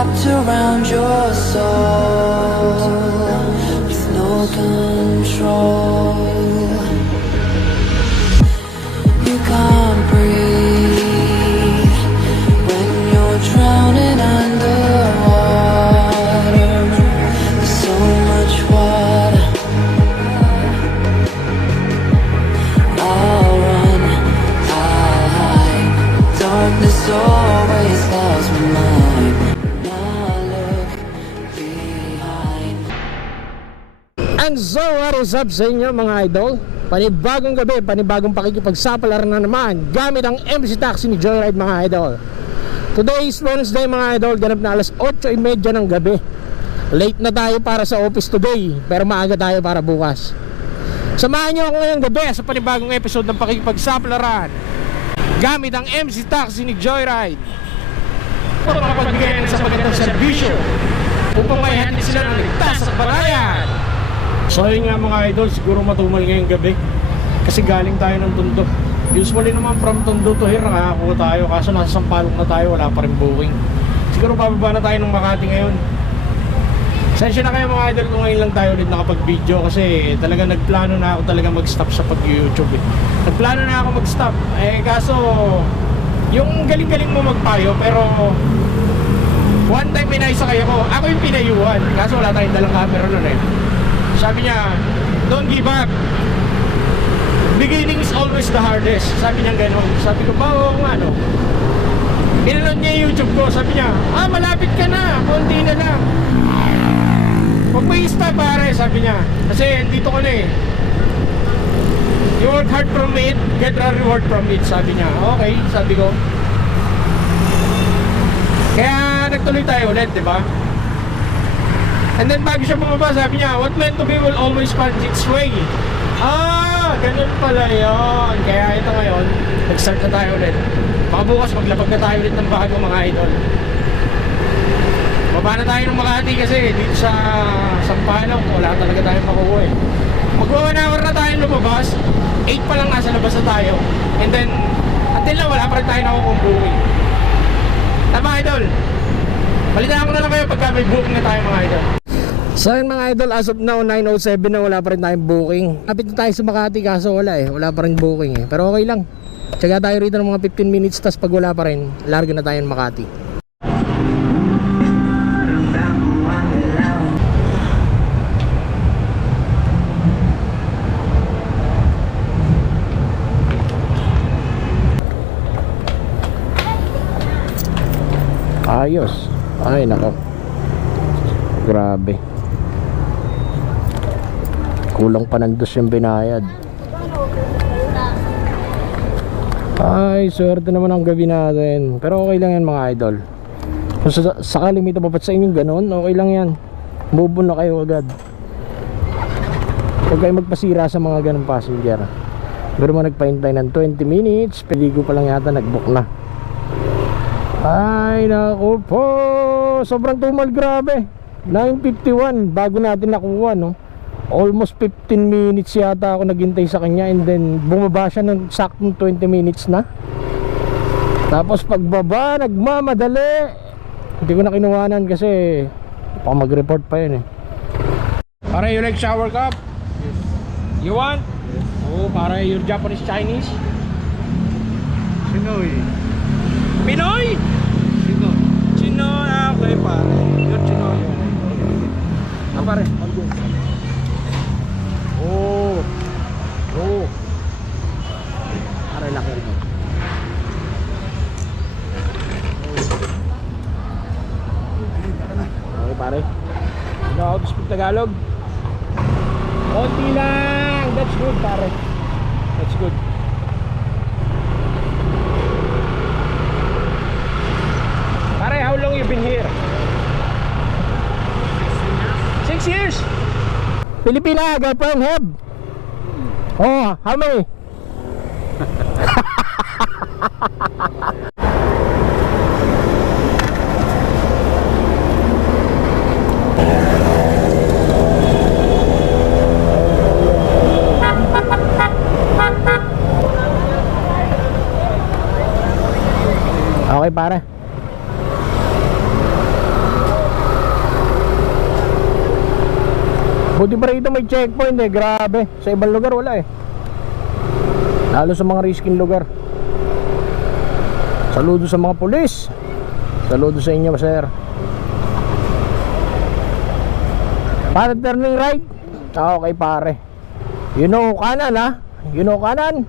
wrapped around your soul with no control. You can't breathe when you're drowning underwater. There's so much water. I'll run, I'll hide. Darkness always clouds my mind. Now look behind. And so what is up sa inyo mga idol? Panibagong gabi, panibagong pakikipagsapalaran na naman gamit ang MC Taxi ni Joyride mga idol. Today is Wednesday mga idol, ganap na alas 8:30 ng gabi. Late na tayo para sa office today, pero maaga tayo para bukas. Samahan nyo ako ngayong gabi sa panibagong episode ng pakikipagsapalaran gamit ang MC Taxi ni Joyride para makapagbigay sa magandang serbisyo upang may handi sila ng ligtas at barayan. So yun nga mga idol, siguro matumal ngayong gabi kasi galing tayo ng Tondo. Usually naman from Tondo to here nakakakuha tayo, kaso nasa Sampaloc na tayo, wala pa rin booking. Siguro bababa na tayo ng Makati ngayon. Sensya na kayo mga idol kung ngayon lang tayo ulit nakapag-video kasi talaga nagplano na ako talaga mag-stop sa pag-YouTube eh. Nagplano na ako mag-stop, kaso yung galing-galing mo magpayo, pero one time pinaisakay ako yung pinayuhan, kaso wala tayong dalang camera nun eh. Sabi niya, don't give up. Beginning is always the hardest. Sabi niya gano'n. Sabi ko, oo nga no. Pinanood niya yung YouTube ko. Sabi niya, malapit ka na. Konti na lang. Huwag mo i-stop pare, sabi niya. Kasi dito ko na eh. You work hard from it, get a reward from it. Sabi niya, okay, sabi ko. Kaya nagtuloy tayo ulit, di ba? And then bago siya bumaba, sabi niya, what meant to be will always find its way. Ganun pala yun. Kaya ito ngayon, nag-start na tayo ulit. Baka bukas maglapag na tayo ulit ng bago mga idol. Baba na tayo ng Makati kasi dito sa Sampaloc wala talaga tayong makuha eh. Mag-1 hour na tayo lumabas, 8 pa lang nasa labas na tayo. And then, until na wala pa rin tayo nakukuha booking. Tama idol? Balitaan ko na lang kayo pagka may booking na tayo mga idol. So yun mga idol, as of now 9:07 na, wala pa rin tayong booking. Kapit na tayo sa Makati kaso wala pa rin booking eh. Pero okay lang, tsaga tayo rito ng mga 15 minutes, tas pag wala pa rin, larga na tayo ng Makati. Ayos. Ay nako, grabe, kulang pa ng dos yung binayad. Ay swerte naman ang gabi natin, pero okay lang yan mga idol. Kung sakaling may tapapat sa inyong ganun, okay lang yan, move on na kayo agad. Huwag kayo magpasira sa mga ganun passenger. Pero mo nagpahintay ng 20 minutes, peligo pa lang yata nagbook na. Ay naku po, sobrang tumal, grabe. 9:51 bago natin nakuha no. Almost 15 minutes yata ako naghintay sa kanya, and then bumaba siya ng saktong 20 minutes na. Tapos pagbaba nagmamadali, hindi ko na kinuhanan kasi baka mag-report pa yun eh. Pare, you like shower cup? Yes. You want? Yes. Oh, pare, you're Japanese, Chinese? Pinoy. Pinoy? Chinoy, okay pare. You're Chinoy. Pare. Oh. Pare, laki rin. Okay pare. You know how to speak Tagalog? Konti lang. That's good pare. That's good. How long you been here? 6 years. Filipina, girlfriend have? Oh, how many? Okay pare. Buti pa rito may checkpoint eh, grabe. Sa ibang lugar wala eh. Lalo sa mga risking lugar. Saludo sa mga pulis. Saludo sa inyo, sir. Para turning right. Okay pare. You know kanan ha. You know kanan.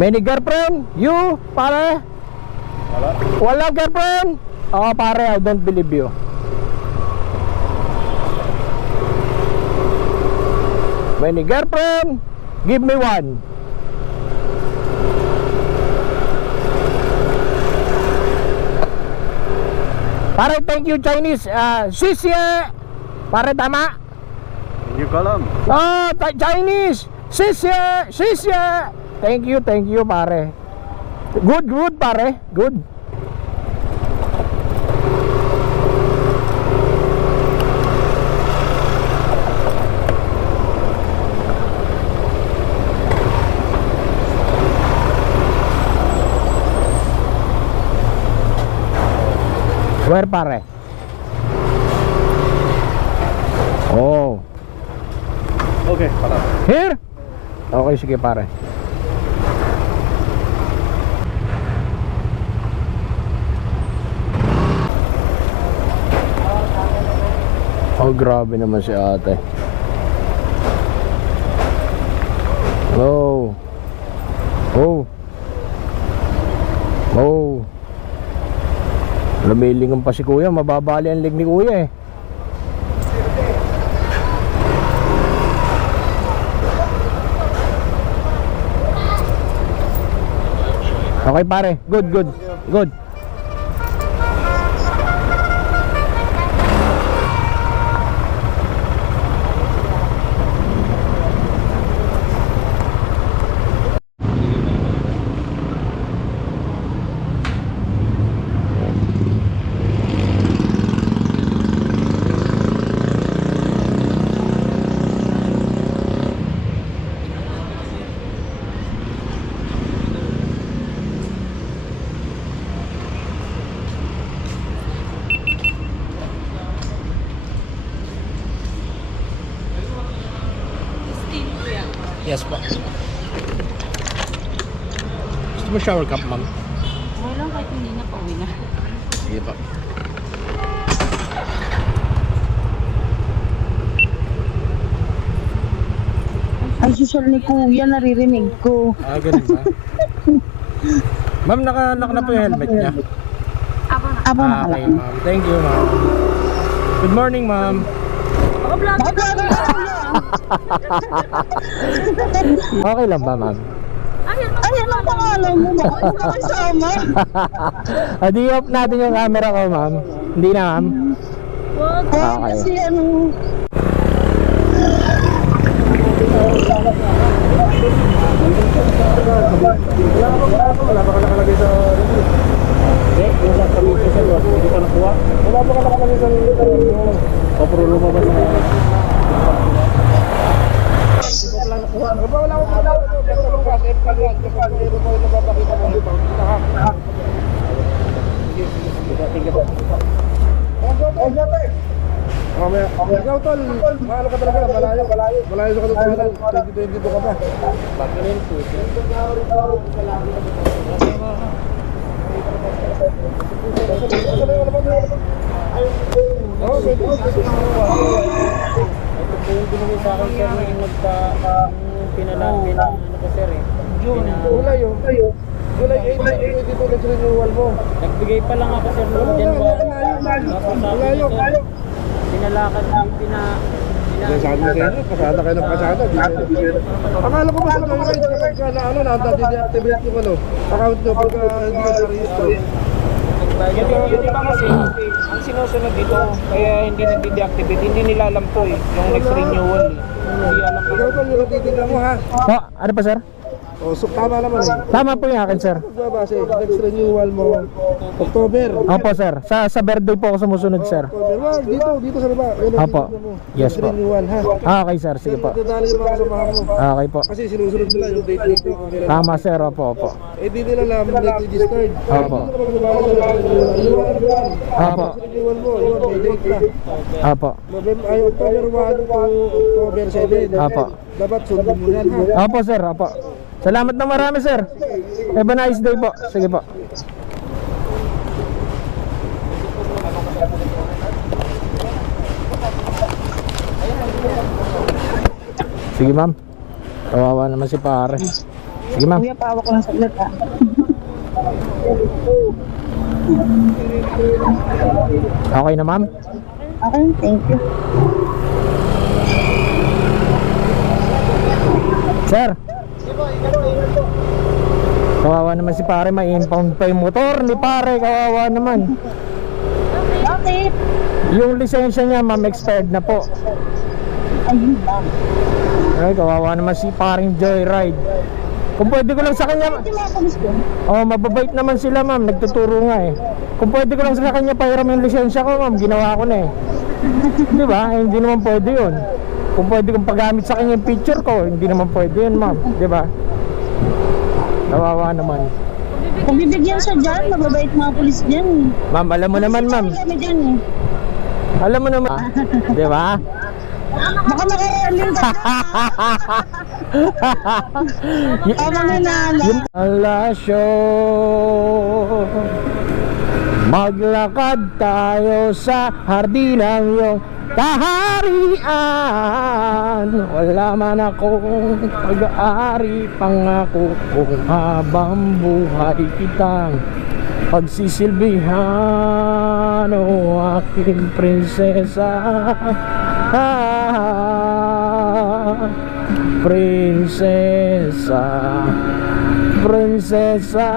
Many girlfriend? You pare? Wala girlfriend? Oo pare, I don't believe you. Many girlfriend? Give me one. Pare, thank you Chinese. Sisye. Pare, tama? You call him? Oh, Chinese. Sisye. Sisye. Thank you pare. Good pare. Good. Where pare? Oh. Okay, pala. Here? Okay, sige pare. Oh, grabe naman si ate. Oh. Oh. Oh. Lumilingon pa si kuya, mababali ang leg ni kuya eh. Okay pare, good. Yes po. Gusto mo shower cup, ma'am? Okay lang kahit hindi na pauwi na. Sige po. Ay, sisol ni Kuya, naririnig ko. Ah, ganun ba? Ma'am, naka na po yung helmet niya. Aba na Okay, ma'am. Thank you, ma'am. Good morning, ma'am. Okay lang ba, ma'am? Ayan ang pangalan mo, bakit ka kasama? Di off natin yung camera ko, ma'am. Hindi na, ma'am. Okay. Kasi ano... Wala pa ka nakalagay sa... Hindi, yung sa kamito siya doon. Hindi ka nakuha. Wala pa ka nakalagay sa... Kapuro lumabas na... Wala ko pala. Ikaw tol, mahalo ka talaga, malayo sa katotohanan, 2022 ka pa. Pagkalin po. Oo, pwede po. Ito po yung binigay sa akin sir na yung pinalapin ng ano ko sir eh. July 8 na yung ulit renewal mo. Nagbigay pa lang ako sir noong January. Tapos sabi niya sir, pinalakad yung Sabi mo sa inyo, pasada kayo ng pasada. Akala ko ba sa Joyride kapag na-deactivate yung account nyo pagka hindi ka na-register? Yun iba kasi, ang sinusunod dito, kaya hindi nag-deactivate, hindi nila alam to eh, yung next renewal eh. Hindi alam ko. Ikaw tol, yung natitignan mo ha. Oh, ano pa, sir? O, so, tama naman eh. Tama po yung akin, sir. Magbabase, next renewal mo, October. Opo, sir. Sa birthday po ako sumusunod, sir. October. Wag, dito sa baba. Yan ang Opo. tinignan mo. Yes Next po. renewal, ha? Okay, sir. Sige po. Dadali yung mga kasamahan mo. Okay po. Kasi sinusunod nila yung date dito. Tama, sir. Opo, opo. Eh, di nila alam, nag-registered. Opo. Dito ka magbabayad sa renewal. Iwan mo yan. Opo. Sa renewal mo, yun, may date na. Opo. November, ay, October 1 to October 7. Opo. Dapat sundin mo yan, ha? Opo, sir. Opo. Salamat na marami, sir. Have a nice day po. Sige po. Sige, ma'am. Kawawa naman si pare. Sige, ma'am. Kuya, pawak ko lang saglit ah. Okay na, ma'am? Okay, thank you. Sir. Kawawa naman si pare. May impound pa yung motor ni pare. Kawawa naman. Bakit? Yung lisensya niya, ma'am, expired na po. Ayun lang. Ay, kawawa naman si paring Joyride. Kung pwede ko lang sa kanya... Hindi mga pulis doon. Oh, mababait naman sila, ma'am. Nagtuturo nga eh. Kung pwede ko lang sa kanya pahiram yung lisensya ko, ma'am, ginawa ko na eh. Di ba? Eh, hindi naman pwede yun. Kung pwede kong paggamit sa kanya yung picture ko, hindi naman pwede yun, ma'am. Di ba? Kawawa naman. Kung bibigyan siya dyan, mababait mga pulis dyan. Ma'am, alam mo naman, ma'am. Kami dyan eh. Alam mo naman. Di ba? Baka makayalim ka na. Tama na nala. Yung alasyo, maglakad tayo sa hardinang iyong kaharian. Wala man akong pag-aari, pangako kung habang buhay kitang pagsisilbihan, o aking prinsesa. Prinsesa, prinsesa.